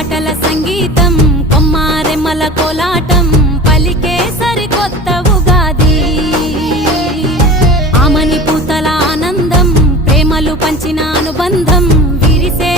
పాటల సంగీతం కొమ్మారెమ్మల కోలాటం పలికే సరికొత్త ఉగాది ఆమని పూతల ఆనందం ప్రేమలు పంచిన అనుబంధం విరిసే